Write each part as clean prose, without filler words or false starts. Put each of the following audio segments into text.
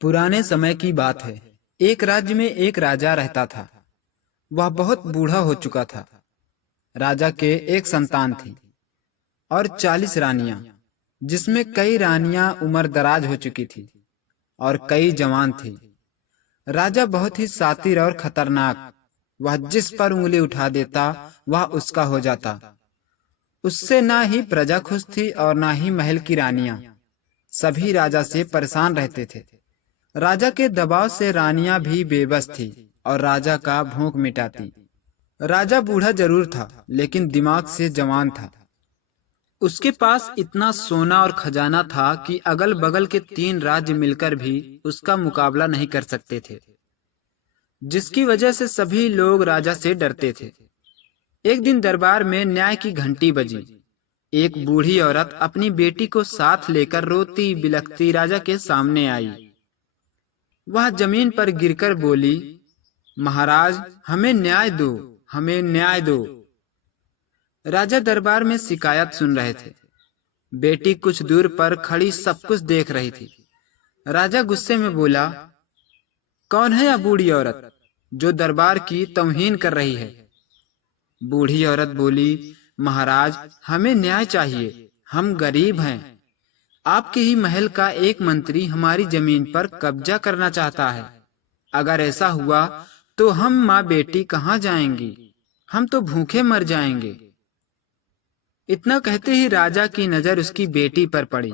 पुराने समय की बात है। एक राज्य में एक राजा रहता था। वह बहुत बूढ़ा हो चुका था। राजा के एक संतान थी और 40 रानियां, जिसमें कई रानियां उम्र दराज हो चुकी थी और कई जवान थी। राजा बहुत ही शातिर और खतरनाक। वह जिस पर उंगली उठा देता वह उसका हो जाता। उससे ना ही प्रजा खुश थी और ना ही महल की रानियां। सभी राजा से परेशान रहते थे। राजा के दबाव से रानियां भी बेबस थी और राजा का भूख मिटाती। राजा बूढ़ा जरूर था, लेकिन दिमाग से जवान था। उसके पास इतना सोना और खजाना था कि अगल बगल के 3 राज्य मिलकर भी उसका मुकाबला नहीं कर सकते थे, जिसकी वजह से सभी लोग राजा से डरते थे। एक दिन दरबार में न्याय की घंटी बजी। एक बूढ़ी औरत अपनी बेटी को साथ लेकर रोती बिलखती राजा के सामने आई। वह जमीन पर गिरकर बोली, महाराज, हमें न्याय दो, हमें न्याय दो। राजा दरबार में शिकायत सुन रहे थे। बेटी कुछ दूर पर खड़ी सब कुछ देख रही थी। राजा गुस्से में बोला, कौन है यह बूढ़ी औरत जो दरबार की तौहीन कर रही है? बूढ़ी औरत बोली, महाराज, हमें न्याय चाहिए। हम गरीब हैं। आपके ही महल का एक मंत्री हमारी जमीन पर कब्जा करना चाहता है। अगर ऐसा हुआ तो हम माँ बेटी कहाँ जाएंगी? हम तो भूखे मर जाएंगे। इतना कहते ही राजा की नजर उसकी बेटी पर पड़ी।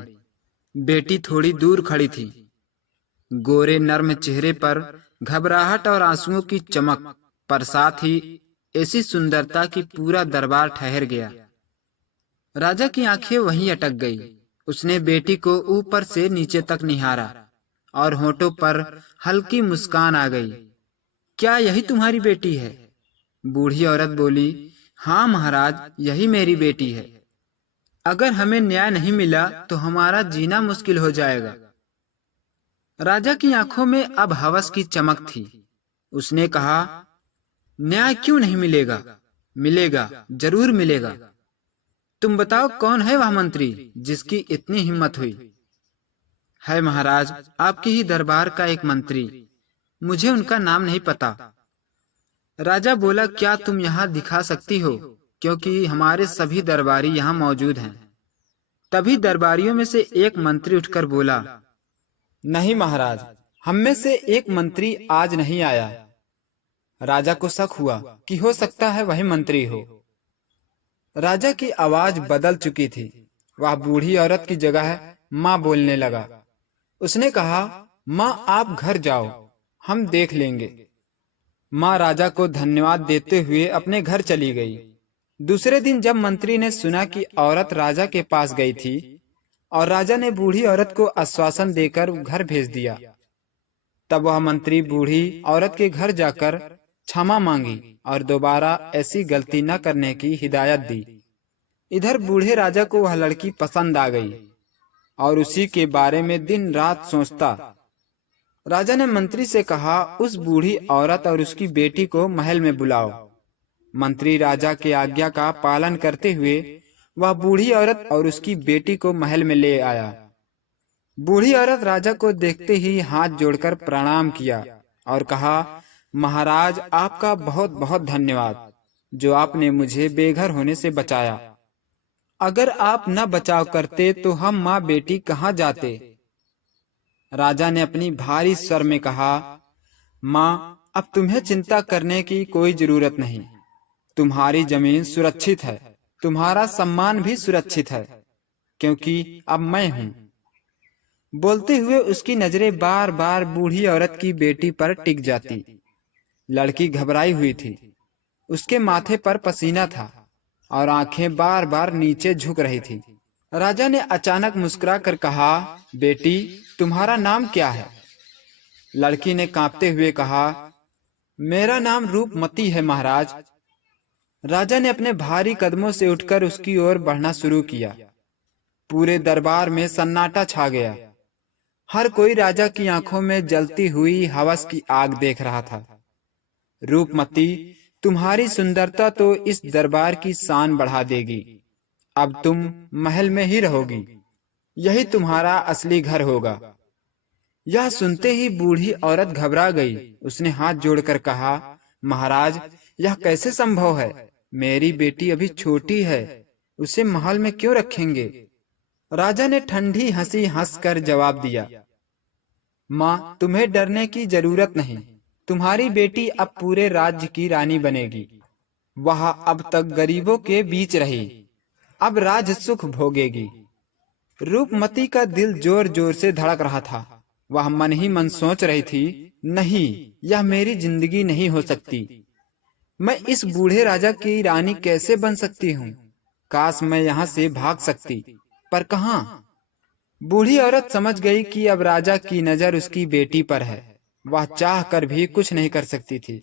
बेटी थोड़ी दूर खड़ी थी। गोरे नर्म चेहरे पर घबराहट और आंसुओं की चमक, पर साथ ही ऐसी सुंदरता कि पूरा दरबार ठहर गया। राजा की आंखें वहीं अटक गई। उसने बेटी को ऊपर से नीचे तक निहारा और होठों पर हल्की मुस्कान आ गई। क्या यही तुम्हारी बेटी है? बूढ़ी औरत बोली, हाँ महाराज, यही मेरी बेटी है। अगर हमें न्याय नहीं मिला तो हमारा जीना मुश्किल हो जाएगा। राजा की आंखों में अब हवस की चमक थी। उसने कहा, न्याय क्यों नहीं मिलेगा? मिलेगा, जरूर मिलेगा। तुम बताओ, कौन है वह मंत्री जिसकी इतनी हिम्मत हुई? है महाराज, आपकी ही दरबार का एक मंत्री। मुझे उनका नाम नहीं पता। राजा बोला, क्या तुम यहाँ दिखा सकती हो? क्योंकि हमारे सभी दरबारी यहाँ मौजूद हैं। तभी दरबारियों में से एक मंत्री उठकर बोला, नहीं महाराज, हम में से एक मंत्री आज नहीं आया। राजा को शक हुआ कि हो सकता है वही मंत्री हो। राजा की आवाज बदल चुकी थी। वह बूढ़ी औरत की जगह माँ बोलने लगा। उसने कहा, माँ, आप घर जाओ, हम देख लेंगे। माँ राजा को धन्यवाद देते हुए अपने घर चली गई। दूसरे दिन जब मंत्री ने सुना कि औरत राजा के पास गई थी और राजा ने बूढ़ी औरत को आश्वासन देकर घर भेज दिया, तब वह मंत्री बूढ़ी औरत के घर जाकर क्षमा मांगी और दोबारा ऐसी गलती न करने की हिदायत दी। इधर बूढ़े राजा को वह लड़की पसंद आ गई और उसी के बारे में दिन रात सोचता। राजा ने मंत्री से कहा, उस बूढ़ी औरत और उसकी बेटी को महल में बुलाओ। मंत्री राजा के आज्ञा का पालन करते हुए वह बूढ़ी औरत और उसकी बेटी को महल में ले आया। बूढ़ी औरत राजा को देखते ही हाथ जोड़कर प्रणाम किया और कहा, महाराज, आपका बहुत बहुत धन्यवाद, जो आपने मुझे बेघर होने से बचाया। अगर आप न बचाव करते तो हम माँ बेटी कहाँ जाते? राजा ने अपनी भारी स्वर में कहा, माँ, अब तुम्हें चिंता करने की कोई जरूरत नहीं। तुम्हारी जमीन सुरक्षित है, तुम्हारा सम्मान भी सुरक्षित है, क्योंकि अब मैं हूँ। बोलते हुए उसकी नजरें बार बार बूढ़ी औरत की बेटी पर टिक जाती। लड़की घबराई हुई थी। उसके माथे पर पसीना था और आंखें बार बार नीचे झुक रही थी। राजा ने अचानक मुस्कुरा कर कहा, बेटी, तुम्हारा नाम क्या है? लड़की ने कांपते हुए कहा, मेरा नाम रूपमती है महाराज। राजा ने अपने भारी कदमों से उठकर उसकी ओर बढ़ना शुरू किया। पूरे दरबार में सन्नाटा छा गया। हर कोई राजा की आंखों में जलती हुई हवस की आग देख रहा था। रूपमती, तुम्हारी सुंदरता तो इस दरबार की शान बढ़ा देगी। अब तुम महल में ही रहोगी। यही तुम्हारा असली घर होगा। यह सुनते ही बूढ़ी औरत घबरा गई। उसने हाथ जोड़कर कहा, महाराज, यह कैसे संभव है? मेरी बेटी अभी छोटी है, उसे महल में क्यों रखेंगे? राजा ने ठंडी हंसी हंसकर जवाब दिया, माँ, तुम्हें डरने की जरूरत नहीं। तुम्हारी बेटी अब पूरे राज्य की रानी बनेगी। वह अब तक गरीबों के बीच रही, अब राज सुख भोगेगी। रूपमती का दिल जोर जोर से धड़क रहा था। वह मन ही मन सोच रही थी, नहीं, यह मेरी जिंदगी नहीं हो सकती। मैं इस बूढ़े राजा की रानी कैसे बन सकती हूँ? काश मैं यहाँ से भाग सकती, पर कहाँ? बूढ़ी औरत समझ गई कि अब राजा की नजर उसकी बेटी पर है। वह चाह कर भी कुछ नहीं कर सकती थी।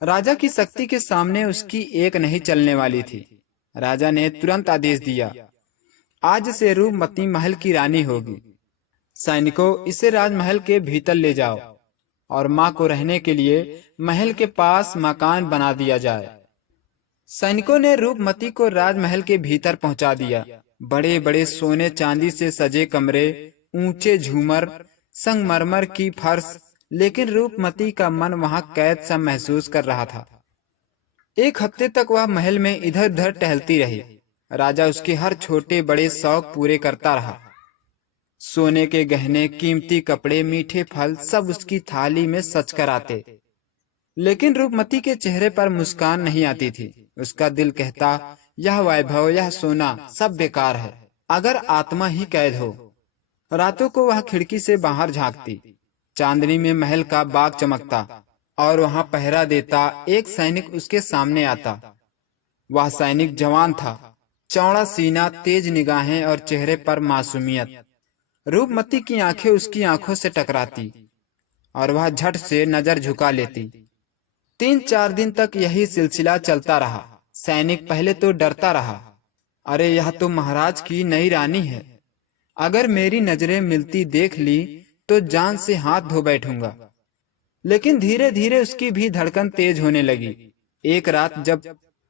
राजा की शक्ति के सामने उसकी एक नहीं चलने वाली थी। राजा ने तुरंत आदेश दिया, आज से रूपमती महल की रानी होगी। सैनिकों, इसे राजमहल के भीतर ले जाओ और माँ को रहने के लिए महल के पास मकान बना दिया जाए। सैनिकों ने रूपमती को राजमहल के भीतर पहुंचा दिया। बड़े बड़े सोने चांदी से सजे कमरे, ऊंचे झूमर, संगमरमर की फर्श, लेकिन रूपमती का मन वहां कैद सा महसूस कर रहा था। एक हफ्ते तक वह महल में इधर उधर टहलती रही। राजा उसके हर छोटे बड़े शौक पूरे करता रहा। सोने के गहने, कीमती कपड़े, मीठे फल सब उसकी थाली में सज कर आते, लेकिन रूपमती के चेहरे पर मुस्कान नहीं आती थी। उसका दिल कहता, यह वैभव, यह सोना सब बेकार है, अगर आत्मा ही कैद हो। रातों को वह खिड़की से बाहर झांकती। चांदनी में महल का बाग चमकता और वहां पहरा देता एक सैनिक उसके सामने आता। वह सैनिक जवान था, चौड़ा सीना, तेज निगाहें और चेहरे पर मासूमियत। रूपमती की आंखें उसकी आंखों से टकराती और वह झट से नजर झुका लेती। 3-4 दिन तक यही सिलसिला चलता रहा। सैनिक पहले तो डरता रहा, अरे यह तो महाराज की नई रानी है, अगर मेरी नजरें मिलती देख ली तो जान से हाथ धो बैठूंगा। लेकिन धीरे धीरे उसकी भी धड़कन तेज होने लगी। एक रात जब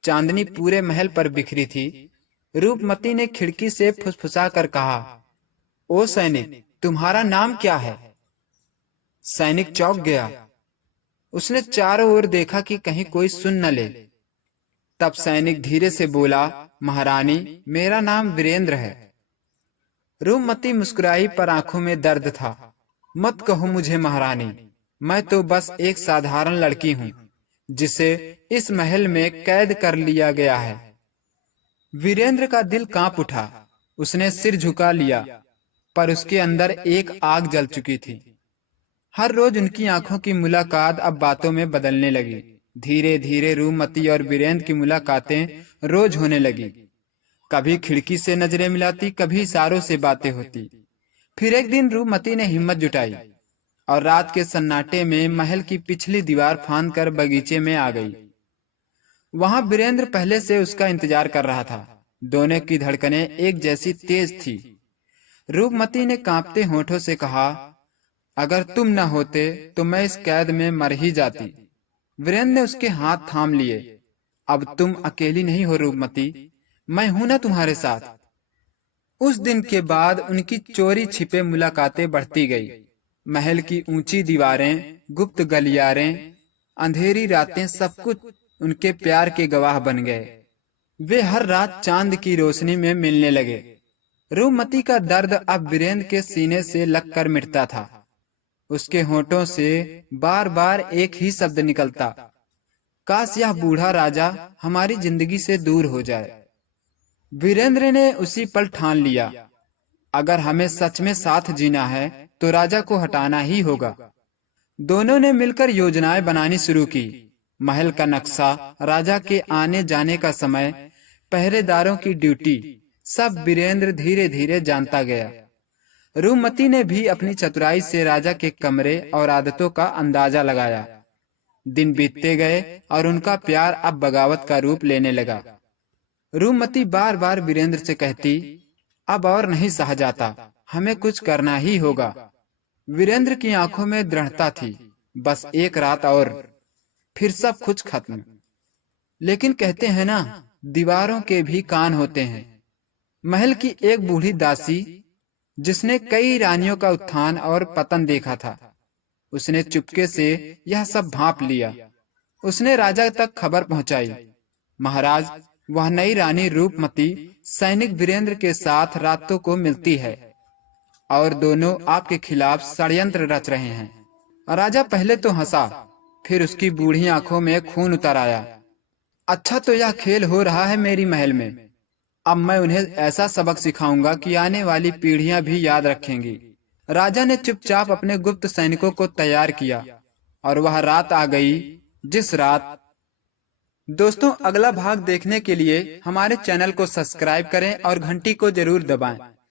चांदनी पूरे महल पर बिखरी थी, रूपमती ने खिड़की से फुसफुसा कर कहा, ओ सैनिक, तुम्हारा नाम क्या है? सैनिक चौंक गया। उसने चारों ओर देखा कि कहीं कोई सुन न ले। तब सैनिक धीरे से बोला, महारानी, मेरा नाम वीरेंद्र है। रूपमती मुस्कुराई, पर आंखों में दर्द था। मत कहो मुझे महारानी, मैं तो बस एक साधारण लड़की हूँ जिसे इस महल में कैद कर लिया गया है। वीरेंद्र का दिल कांप उठा। उसने सिर झुका लिया, पर उसके अंदर एक आग जल चुकी थी। हर रोज उनकी आंखों की मुलाकात अब बातों में बदलने लगी। धीरे धीरे रूपमती और वीरेंद्र की मुलाकातें रोज होने लगी। कभी खिड़की से नजरें मिलाती, कभी इशारों से बातें होती। फिर एक दिन रूपमती ने हिम्मत जुटाई और रात के सन्नाटे में महल की पिछली दीवार फांदकर बगीचे में आ गई। वहां वीरेंद्र पहले से उसका इंतजार कर रहा था। दोनों की धड़कनें एक जैसी तेज थी। रूपमती ने कांपते होठों से कहा, अगर तुम न होते तो मैं इस कैद में मर ही जाती। वीरेंद्र ने उसके हाथ थाम लिए। अब तुम अकेली नहीं हो रूपमती, मैं हूं ना तुम्हारे साथ। उस दिन के बाद उनकी चोरी छिपे मुलाकातें बढ़ती गई। महल की ऊंची दीवारें, गुप्त गलियारें, अंधेरी रातें, सब कुछ उनके प्यार के गवाह बन गए। वे हर रात चांद की रोशनी में मिलने लगे। रूपमती का दर्द अब वीरेंद्र के सीने से लगकर मिटता था। उसके होठों से बार बार एक ही शब्द निकलता, काश यह बूढ़ा राजा हमारी जिंदगी से दूर हो जाए। वीरेंद्र ने उसी पल ठान लिया, अगर हमें सच में साथ जीना है तो राजा को हटाना ही होगा। दोनों ने मिलकर योजनाएं बनानी शुरू की। महल का नक्शा, राजा के आने जाने का समय, पहरेदारों की ड्यूटी, सब वीरेंद्र धीरे धीरे जानता गया। रूपमती ने भी अपनी चतुराई से राजा के कमरे और आदतों का अंदाजा लगाया। दिन बीतते गए और उनका प्यार अब बगावत का रूप लेने लगा। रूपमती बार बार वीरेंद्र से कहती, अब और नहीं सहा जाता, हमें कुछ करना ही होगा। वीरेंद्र की आंखों में दृढ़ता थी, बस एक रात और फिर सब कुछ खत्म। लेकिन कहते हैं ना, दीवारों के भी कान होते हैं। महल की एक बूढ़ी दासी जिसने कई रानियों का उत्थान और पतन देखा था। उसने चुपके से यह सब भांप लिया। उसने राजा तक खबर पहुंचाई, महाराज, वह नई रानी रूपमती सैनिक वीरेंद्र के साथ रातों को मिलती है और दोनों आपके खिलाफ षड्यंत्र रच रहे हैं। राजा पहले तो हंसा, फिर उसकी बूढ़ी आंखों में खून उतर आया। अच्छा, तो यह खेल हो रहा है मेरी महल में। अब मैं उन्हें ऐसा सबक सिखाऊंगा कि आने वाली पीढ़ियां भी याद रखेंगी। राजा ने चुपचाप अपने गुप्त सैनिकों को तैयार किया और वह रात आ गई जिस रात। दोस्तों, अगला भाग देखने के लिए हमारे चैनल को सब्सक्राइब करें और घंटी को जरूर दबाएं।